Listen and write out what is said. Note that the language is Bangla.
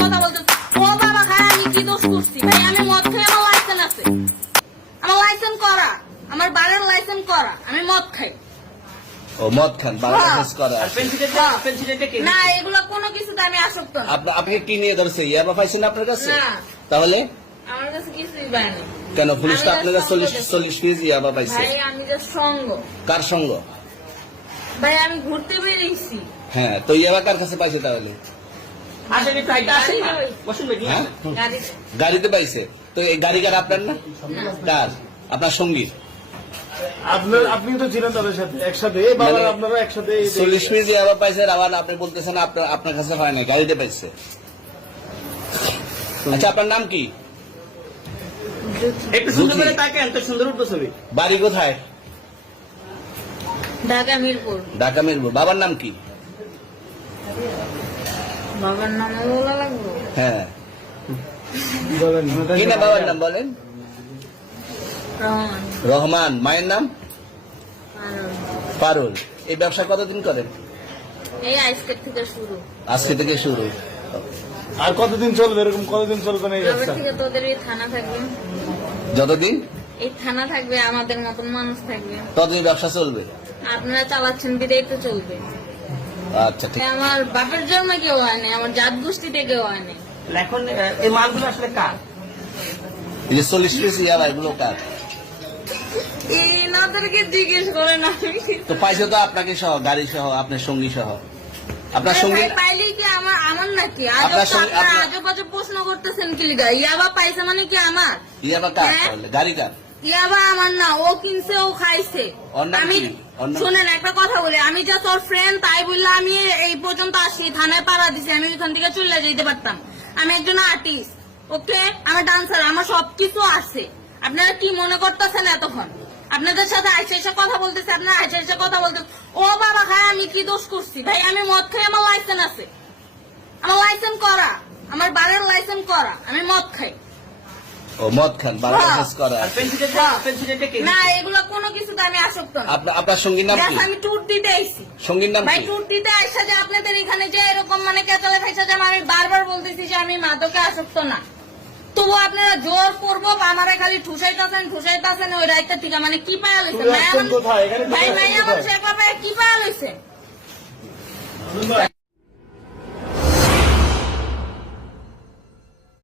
কথা বলতে ও বাবা খায় আমি কি দোষ করছি ভাই আমি মদ খাই আমার লাইসেন্স আছে আমার লাইসেন্স করা আমার বাড়ির লাইসেন্স করা আমি মদ খাই ও মদ খান বাড়ির লাইসেন্স করা না এগুলো কোনো কিছুতে আমি আসক্ত না আপনি কি নিয়ে ধরছে ইয়াবা পাইছেন আপনার কাছে না তাহলে আমার কাছে কিছুই পাইনি কেন পুলিশ তো আপনার কাছে 40 কেজি ইয়াবা পাইছে ভাই আমি যে সঙ্গ কার সঙ্গ ভাই আমি ঘুরতে বেরিয়েছি হ্যাঁ তো ইয়াবা কার কাছে পাইছে তাহলে হ্যাঁ? গাড়িতে পাইছে তো এই গাড়ি কার আপনার না কার আপনার সঙ্গী আপনি তো ছিলেন তাদের সাথে একসাথে আপনারা একসাথে 40 কেজি ইয়াবা পাইছে আবার আপনি বলতেছেন আপনার কাছে হয় না গাড়িতে পাইছে আচ্ছা আপনার নাম কি একটু সুন্দর করে তাকান তো সুন্দর উঠবো ছবি বাড়ি কোথায় ঢাকা মিরপুর ঢাকা মিরপুর বাবার নাম কি বাবার নাম বলা লাগবে হ্যাঁ বলেন কি না বাবার নাম বলেন রহমান রহমান মায়ের নাম পারুল এই ব্যবসা কতদিন করেন এই আজকের থেকে শুরু আজকে থেকে শুরু আর কতদিন চলবে এরকম কতদিন চলবে না এই কবে ব্যবসা থেকে তোদের এই থানা থাকবে যতদিন এই থানা থাকবে আমাদের মতন মানুষ থাকবে ততদিন ব্যবসা চলবে আপনারা চালাচ্ছেন বিদায় তো চলবে আচ্ছা ঠিক আমার বাপের জন্মে কেউ হয় নাই আমার জাত গোষ্ঠীতে কেউ হয় নাই এখন এই মালগুলো আসলে কার এই যে 40 কেজি ইয়াবা এগুলো কার এনাদেরকে জিজ্ঞেস করেন আমি তো পাইছে তো আপনাকে সহ গাড়ি সহ আপনার সঙ্গী সহ আপনার সঙ্গী পাইলে কি আমার নাকি আপনার সঙ্গে- আপনার- আজব আজব প্রশ্ন করতেছেন কি লিগা ইয়াবা পাইছে মানে কি আমার ইয়াবা কার হ্যাঁ? তাহলে গাড়ি কার ইয়াবা আমার না ও কিনছে ও খাইছে ওর নাম আমি কি? ওর নাম- শুনেন একটা কথা বলি আমি যা তোর ফ্রেন্ড তাই বললে আমি এই পর্যন্ত আসি থানায় পাড়া দিছি আমি ওইখান থেকে চলে যেতে পারতাম আমি একজন আর্টিস্ট ওকে আমার ডান্সার আমার সবকিছু আছে আপনারা কি মনে করতেছেন এতক্ষণ আপনাদের সাথে আইসা এসে কথা বলতেছে আপনারা আইসা এসে কথা বলতেছে ও বাবা খায় আমি কি দোষ করছি ভাই আমি মদ খাই আমার লাইসেন্স আছে আমার লাইসেন্স করা আমার বাড়ির লাইসেন্স করা আমি মদ খাই ও মদ খান বাড়ির লাইসেন্স করা আর পেন্সিলটা কে না এগুলো কোনো কিছুতে আমি আসক্ত না আপনার সঙ্গীর নাম কি আমি ট্যুর দিতে আইছি সঙ্গীর নাম ভাই কি ট্যুর দিতে আইসা যে আপনাদের এখানে যে এরকম মানে কেতালে খাইসা যে আমি বারবার বলতেছি যে আমি মাদকে আসক্ত না তবু আপনারা জোর করবো আমারে খালি ঠুসাইতাছেন ওই রাইতে থেকে মানে কি পায়া লইছে তুই আসছেন কোথায়? এখানে তুই ভাই আসছেন ভাই আমার কোথায়? সে কি পায়া লইছে